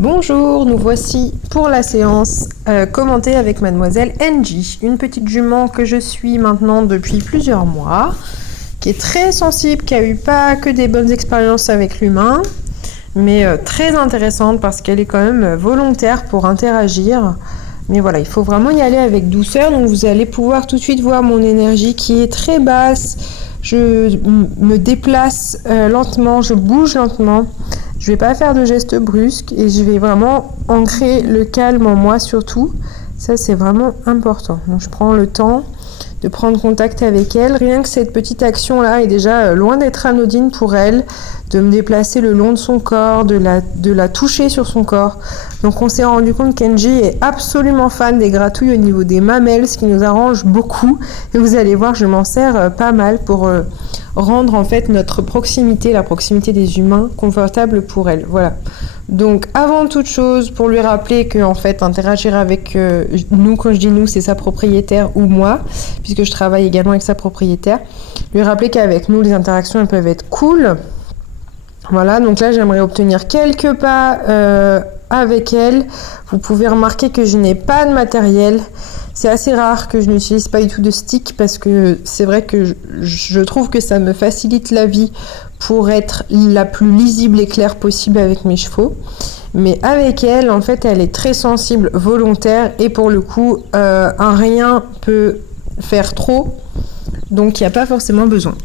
Bonjour, nous voici pour la séance commentée avec mademoiselle Angie, une petite jument que je suis maintenant depuis plusieurs mois, qui est très sensible, qui a eu pas que des bonnes expériences avec l'humain, mais très intéressante parce qu'elle est quand même volontaire pour interagir. Mais voilà, il faut vraiment y aller avec douceur, donc vous allez pouvoir tout de suite voir mon énergie qui est très basse. Je me déplace lentement, je bouge lentement. Je vais pas faire de gestes brusques et je vais vraiment ancrer le calme en moi surtout. Ça, c'est vraiment important. Donc, je prends le temps de prendre contact avec elle. Rien que cette petite action-là est déjà loin d'être anodine pour elle, de me déplacer le long de son corps, de la toucher sur son corps. Donc, on s'est rendu compte qu'Angie est absolument fan des gratouilles au niveau des mamelles, ce qui nous arrange beaucoup. Et vous allez voir, je m'en sers pas mal pour rendre en fait notre proximité, la proximité des humains, confortable pour elle. Voilà. Donc avant toute chose, pour lui rappeler que en fait interagir avec nous, quand je dis nous, c'est sa propriétaire ou moi, puisque je travaille également avec sa propriétaire, lui rappeler qu'avec nous les interactions elles peuvent être cool. Voilà, donc là j'aimerais obtenir quelques pas avec elle. Vous pouvez remarquer que je n'ai pas de matériel. C'est assez rare que je n'utilise pas du tout de stick parce que c'est vrai que je trouve que ça me facilite la vie pour être la plus lisible et claire possible avec mes chevaux. Mais avec elle, en fait, elle est très sensible, volontaire et pour le coup, un rien peut faire trop. Donc, il n'y a pas forcément besoin.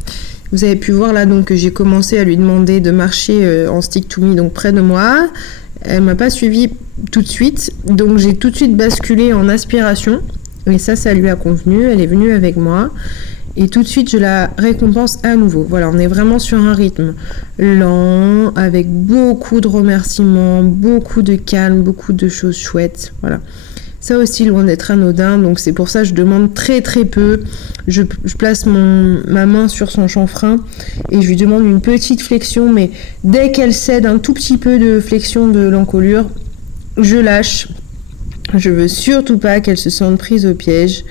Vous avez pu voir là donc que j'ai commencé à lui demander de marcher en stick to me, donc près de moi. Elle m'a pas suivi tout de suite, donc j'ai tout de suite basculé en aspiration. Et ça lui a convenu, elle est venue avec moi. Et tout de suite, je la récompense à nouveau. Voilà, on est vraiment sur un rythme lent, avec beaucoup de remerciements, beaucoup de calme, beaucoup de choses chouettes. Voilà. Ça aussi, loin d'être anodin, donc c'est pour ça que je demande très très peu. Je place ma main sur son chanfrein et je lui demande une petite flexion, mais dès qu'elle cède un tout petit peu de flexion de l'encolure, je lâche. Je veux surtout pas qu'elle se sente prise au piège.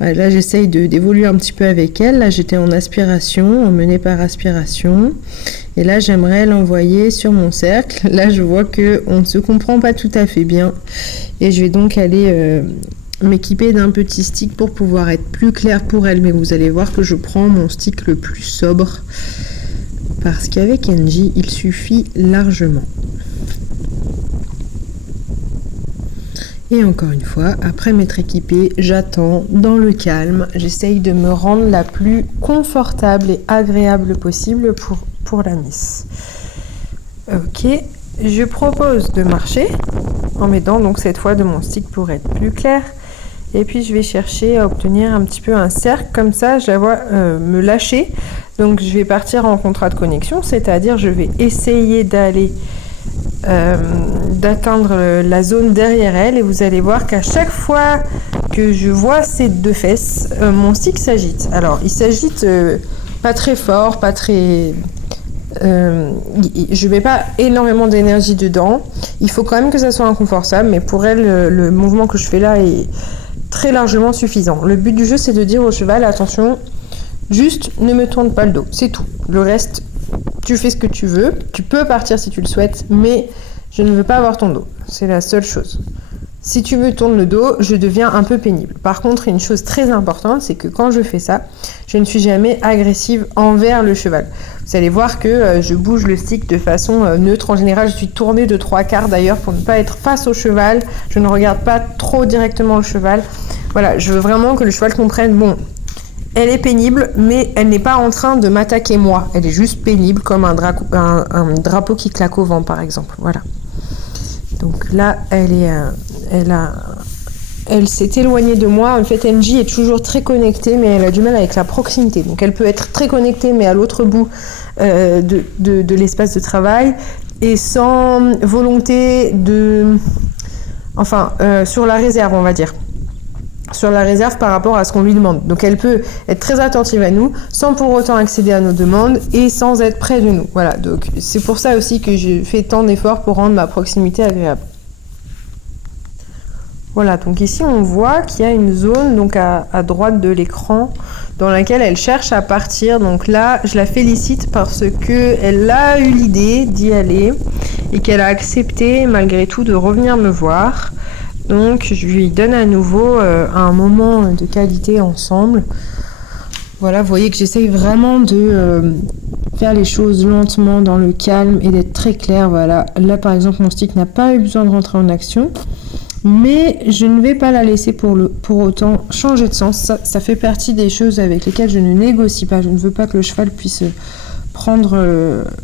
Voilà, là, j'essaye d'évoluer un petit peu avec elle. Là, j'étais en aspiration, emmenée par aspiration. Et là, j'aimerais l'envoyer sur mon cercle. Là, je vois qu'on ne se comprend pas tout à fait bien. Et je vais donc aller m'équiper d'un petit stick pour pouvoir être plus claire pour elle. Mais vous allez voir que je prends mon stick le plus sobre. Parce qu'avec Angie, il suffit largement. Et encore une fois, après m'être équipée, j'attends dans le calme. J'essaye de me rendre la plus confortable et agréable possible pour la miss. Ok, je propose de marcher en m'aidant donc cette fois de mon stick pour être plus clair. Et puis je vais chercher à obtenir un petit peu un cercle, comme ça je la vois me lâcher. Donc je vais partir en contrat de connexion, c'est-à-dire je vais essayer d'atteindre la zone derrière elle et vous allez voir qu'à chaque fois que je vois ces deux fesses, mon stick s'agite. Alors il s'agite pas très fort, pas très... je mets pas énormément d'énergie dedans. Il faut quand même que ça soit inconfortable, mais pour elle, le mouvement que je fais là est très largement suffisant. Le but du jeu, c'est de dire au cheval, attention, juste ne me tourne pas le dos, c'est tout. Le reste, tu fais ce que tu veux, tu peux partir si tu le souhaites, mais je ne veux pas avoir ton dos. C'est la seule chose. Si tu me tournes le dos, je deviens un peu pénible. Par contre, une chose très importante, c'est que quand je fais ça, je ne suis jamais agressive envers le cheval. Vous allez voir que je bouge le stick de façon neutre. En général, je suis tournée de 3/4 d'ailleurs pour ne pas être face au cheval. Je ne regarde pas trop directement le cheval. Voilà, je veux vraiment que le cheval comprenne, bon, elle est pénible, mais elle n'est pas en train de m'attaquer moi. Elle est juste pénible, comme un drapeau qui claque au vent, par exemple. Voilà. Donc là, elle s'est éloignée de moi. En fait, Angie est toujours très connectée, mais elle a du mal avec la proximité. Donc elle peut être très connectée, mais à l'autre bout de l'espace de travail, et sans volonté de... Enfin, sur la réserve, on va dire. Sur la réserve par rapport à ce qu'on lui demande. Donc elle peut être très attentive à nous sans pour autant accéder à nos demandes et sans être près de nous. Voilà, donc c'est pour ça aussi que je fais tant d'efforts pour rendre ma proximité agréable. Voilà, donc ici on voit qu'il y a une zone donc à droite de l'écran dans laquelle elle cherche à partir. Donc là, je la félicite parce qu'elle a eu l'idée d'y aller et qu'elle a accepté malgré tout de revenir me voir. Donc je lui donne à nouveau un moment de qualité ensemble. Voilà, vous voyez que j'essaye vraiment de faire les choses lentement, dans le calme et d'être très claire. Voilà, là par exemple mon stick n'a pas eu besoin de rentrer en action. Mais je ne vais pas la laisser pour autant changer de sens. Ça fait partie des choses avec lesquelles je ne négocie pas. Je ne veux pas que le cheval puisse prendre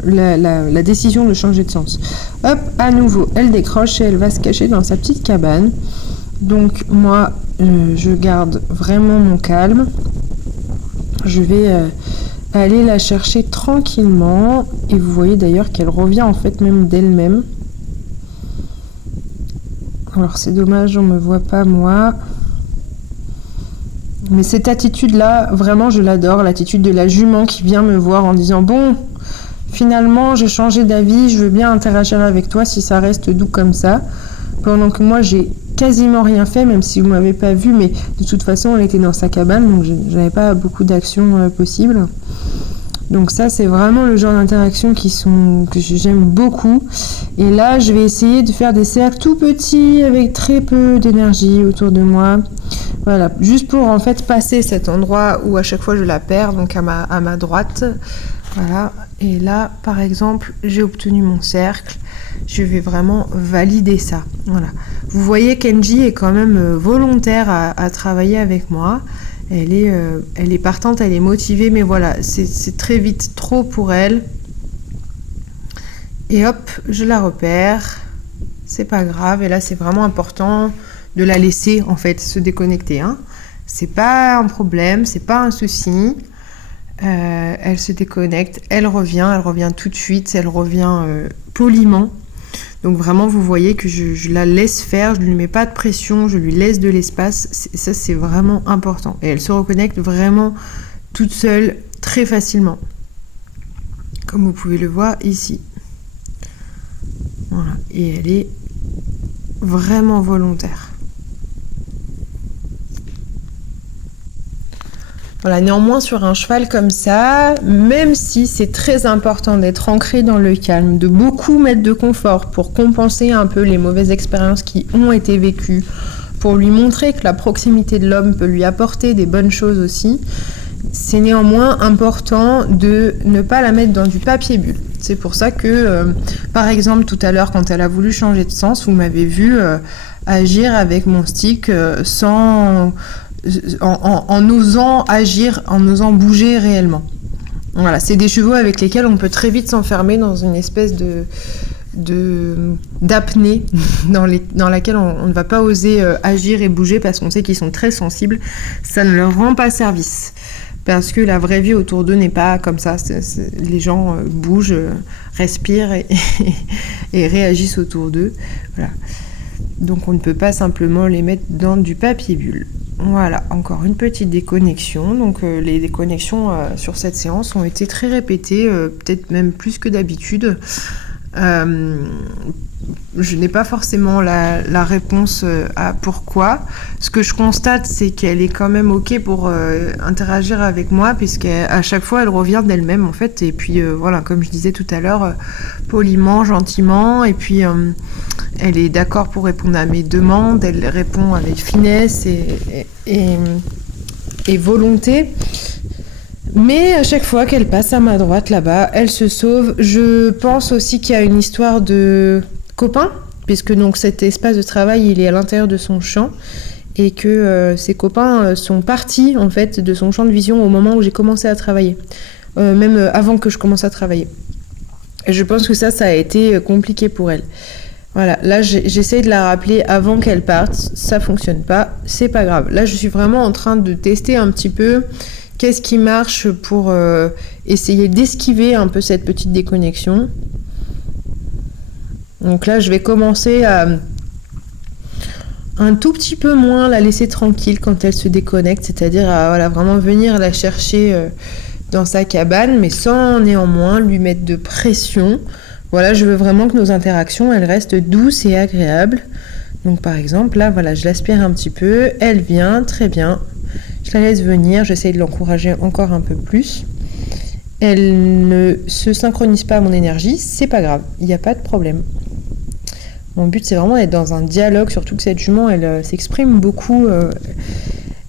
la décision de changer de sens. Hop, à nouveau, elle décroche et elle va se cacher dans sa petite cabane. Donc moi, je garde vraiment mon calme. Je vais aller la chercher tranquillement. Et vous voyez d'ailleurs qu'elle revient en fait même d'elle-même. Alors c'est dommage, on me voit pas moi. Mais cette attitude-là, vraiment je l'adore, l'attitude de la jument qui vient me voir en disant « Bon, finalement j'ai changé d'avis, je veux bien interagir avec toi si ça reste doux comme ça. » Pendant que moi j'ai quasiment rien fait, même si vous m'avez pas vu, mais de toute façon elle était dans sa cabane, donc je n'avais pas beaucoup d'actions possibles. Donc ça, c'est vraiment le genre d'interaction que j'aime beaucoup. Et là, je vais essayer de faire des cercles tout petits avec très peu d'énergie autour de moi. Voilà, juste pour en fait passer cet endroit où à chaque fois je la perds, donc à ma droite. Voilà, et là, par exemple, j'ai obtenu mon cercle. Je vais vraiment valider ça. Voilà. Vous voyez qu'Engie est quand même volontaire à travailler avec moi. Elle est partante, elle est motivée, mais voilà, c'est très vite trop pour elle. Et hop, je la repère. C'est pas grave. Et là, c'est vraiment important de la laisser en fait se déconnecter. Hein. C'est pas un problème, c'est pas un souci. Elle se déconnecte, elle revient tout de suite, elle revient poliment. Donc vraiment, vous voyez que je la laisse faire, je ne lui mets pas de pression, je lui laisse de l'espace. Ça, c'est vraiment important. Et elle se reconnecte vraiment toute seule, très facilement. Comme vous pouvez le voir ici. Voilà. Et elle est vraiment volontaire. Voilà, néanmoins, sur un cheval comme ça, même si c'est très important d'être ancré dans le calme, de beaucoup mettre de confort pour compenser un peu les mauvaises expériences qui ont été vécues, pour lui montrer que la proximité de l'homme peut lui apporter des bonnes choses aussi, c'est néanmoins important de ne pas la mettre dans du papier bulle. C'est pour ça que, par exemple, tout à l'heure, quand elle a voulu changer de sens, vous m'avez vu agir avec mon stick en osant agir, en osant bouger réellement. Voilà, c'est des chevaux avec lesquels on peut très vite s'enfermer dans une espèce d'apnée dans laquelle on ne va pas oser agir et bouger parce qu'on sait qu'ils sont très sensibles. Ça ne leur rend pas service. Parce que la vraie vie autour d'eux n'est pas comme ça. Les gens bougent, respirent et réagissent autour d'eux. Voilà. Donc on ne peut pas simplement les mettre dans du papier bulle. Voilà, encore une petite déconnexion. Donc les déconnexions sur cette séance ont été très répétées, peut-être même plus que d'habitude. Je n'ai pas forcément la réponse à pourquoi. Ce que je constate, c'est qu'elle est quand même OK pour interagir avec moi, puisqu'à chaque fois, elle revient d'elle-même, en fait. Et puis, voilà, comme je disais tout à l'heure, poliment, gentiment. Et puis, elle est d'accord pour répondre à mes demandes. Elle répond avec finesse et volonté. Mais à chaque fois qu'elle passe à ma droite là-bas, elle se sauve. Je pense aussi qu'il y a une histoire de copains, puisque donc cet espace de travail, il est à l'intérieur de son champ, et que ses copains sont partis en fait de son champ de vision au moment où j'ai commencé à travailler, même avant que je commence à travailler. Et je pense que ça a été compliqué pour elle. Voilà, là j'essaye de la rappeler avant qu'elle parte, ça fonctionne pas, c'est pas grave. Là je suis vraiment en train de tester un petit peu qu'est-ce qui marche pour essayer d'esquiver un peu cette petite déconnexion. Donc là, je vais commencer à un tout petit peu moins la laisser tranquille quand elle se déconnecte, c'est-à-dire à vraiment venir la chercher dans sa cabane, mais sans néanmoins lui mettre de pression. Voilà, je veux vraiment que nos interactions, elles restent douces et agréables. Donc par exemple, là, voilà, je l'aspire un petit peu, elle vient, très bien. Je la laisse venir, j'essaye de l'encourager encore un peu plus. Elle ne se synchronise pas à mon énergie, c'est pas grave, il n'y a pas de problème. Mon but, c'est vraiment d'être dans un dialogue, surtout que cette jument, elle s'exprime beaucoup.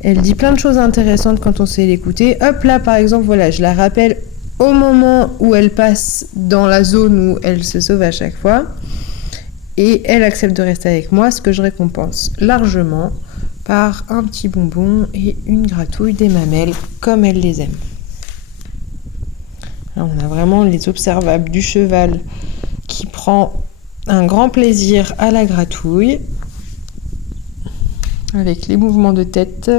Elle dit plein de choses intéressantes quand on sait l'écouter. Hop, là, par exemple, voilà, je la rappelle au moment où elle passe dans la zone où elle se sauve à chaque fois. Et elle accepte de rester avec moi, ce que je récompense largement par un petit bonbon et une gratouille des mamelles, comme elle les aime. Là, on a vraiment les observables du cheval qui prend un grand plaisir à la gratouille, avec les mouvements de tête,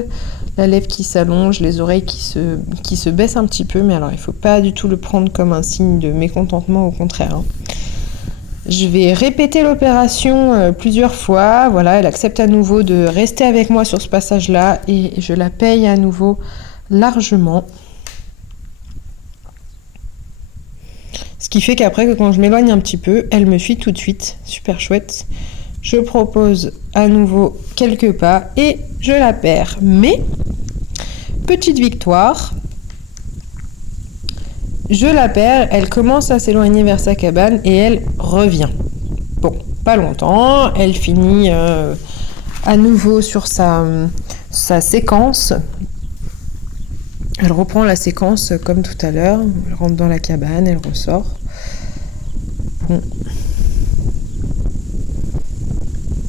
la lèvre qui s'allonge, les oreilles qui se baissent un petit peu, mais alors il ne faut pas du tout le prendre comme un signe de mécontentement, au contraire. Je vais répéter l'opération plusieurs fois. Voilà, elle accepte à nouveau de rester avec moi sur ce passage-là et je la paye à nouveau largement. Ce qui fait qu'après, quand je m'éloigne un petit peu, elle me suit tout de suite. Super chouette. Je propose à nouveau quelques pas et je la perds. Mais, petite victoire, je la perds, elle commence à s'éloigner vers sa cabane et elle revient. Bon, pas longtemps, elle finit à nouveau sur sa séquence. Elle reprend la séquence comme tout à l'heure. Elle rentre dans la cabane, elle ressort. Bon.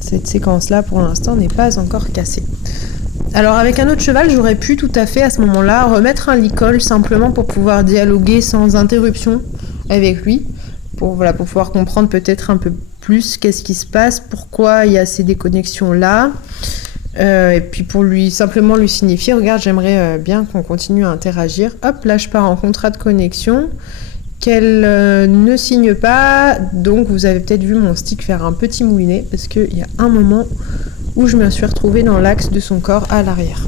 Cette séquence-là, pour l'instant, n'est pas encore cassée. Alors, avec un autre cheval, j'aurais pu tout à fait, à ce moment-là, remettre un licol simplement pour pouvoir dialoguer sans interruption avec lui. Pour pouvoir comprendre peut-être un peu plus qu'est-ce qui se passe, pourquoi il y a ces déconnexions-là. Et puis pour simplement lui signifier, regarde, j'aimerais bien qu'on continue à interagir. Hop, là je pars en contrat de connexion, qu'elle ne signe pas. Donc vous avez peut-être vu mon stick faire un petit moulinet, parce qu'il y a un moment où je me suis retrouvée dans l'axe de son corps à l'arrière.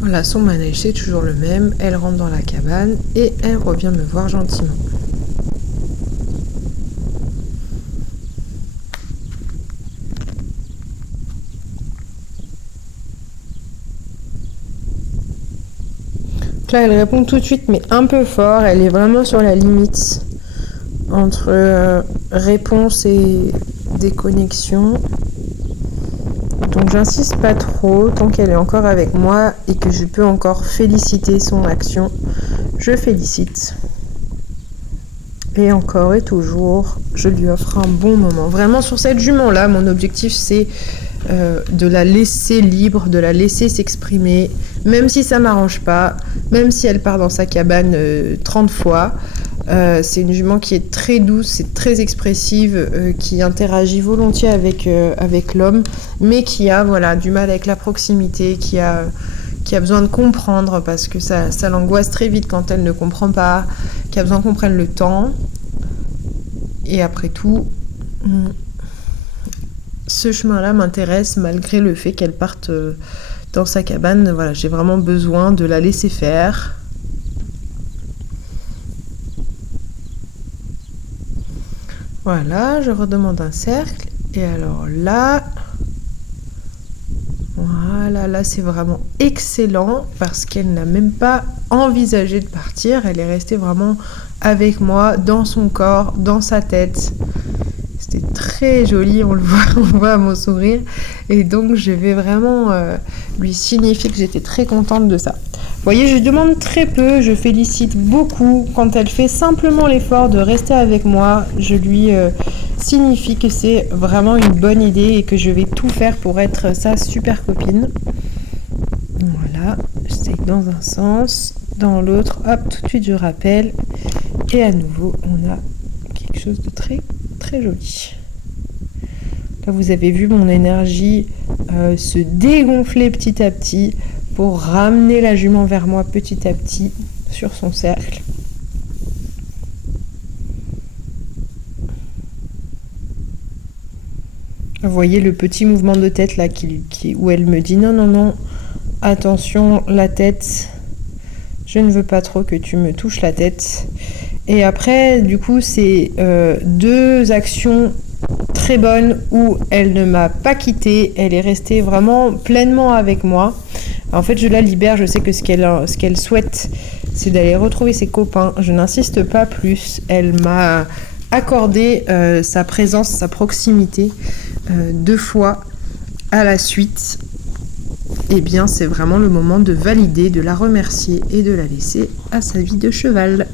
Voilà, son manège c'est toujours le même. Elle rentre dans la cabane et elle revient me voir gentiment. Là, elle répond tout de suite, mais un peu fort. Elle est vraiment sur la limite entre réponse et déconnexion. Donc, j'insiste pas trop. Tant qu'elle est encore avec moi et que je peux encore féliciter son action, je félicite. Et encore et toujours, je lui offre un bon moment. Vraiment, sur cette jument-là, mon objectif, c'est de la laisser libre, de la laisser s'exprimer, même si ça m'arrange pas, même si elle part dans sa cabane 30 fois. C'est une jument qui est très douce, et très expressive, qui interagit volontiers avec l'homme, mais qui a du mal avec la proximité, qui a besoin de comprendre, parce que ça l'angoisse très vite quand elle ne comprend pas, qui a besoin qu'on prenne le temps. Et après tout, ce chemin-là m'intéresse malgré le fait qu'elle parte dans sa cabane. Voilà, j'ai vraiment besoin de la laisser faire. Voilà, je redemande un cercle. Et alors là, voilà, là c'est vraiment excellent parce qu'elle n'a même pas envisagé de partir. Elle est restée vraiment avec moi, dans son corps, dans sa tête. C'était très joli, on le voit à mon sourire. Et donc, je vais vraiment lui signifier que j'étais très contente de ça. Vous voyez, je demande très peu, je félicite beaucoup. Quand elle fait simplement l'effort de rester avec moi, je lui signifie que c'est vraiment une bonne idée et que je vais tout faire pour être sa super copine. Voilà, j'essaye dans un sens, dans l'autre, hop, tout de suite je rappelle. Et à nouveau, on a quelque chose de très très joli. Là, vous avez vu mon énergie se dégonfler petit à petit pour ramener la jument vers moi petit à petit sur son cercle. Vous voyez le petit mouvement de tête là où elle me dit non, attention, la tête, je ne veux pas trop que tu me touches la tête. Et après, du coup, c'est deux actions très bonne où elle ne m'a pas quittée, elle est restée vraiment pleinement avec moi. En fait, je la libère, je sais que ce qu'elle souhaite, c'est d'aller retrouver ses copains. Je n'insiste pas plus. Elle m'a accordé sa présence, sa proximité 2 fois à la suite. Eh bien, c'est vraiment le moment de valider, de la remercier et de la laisser à sa vie de cheval.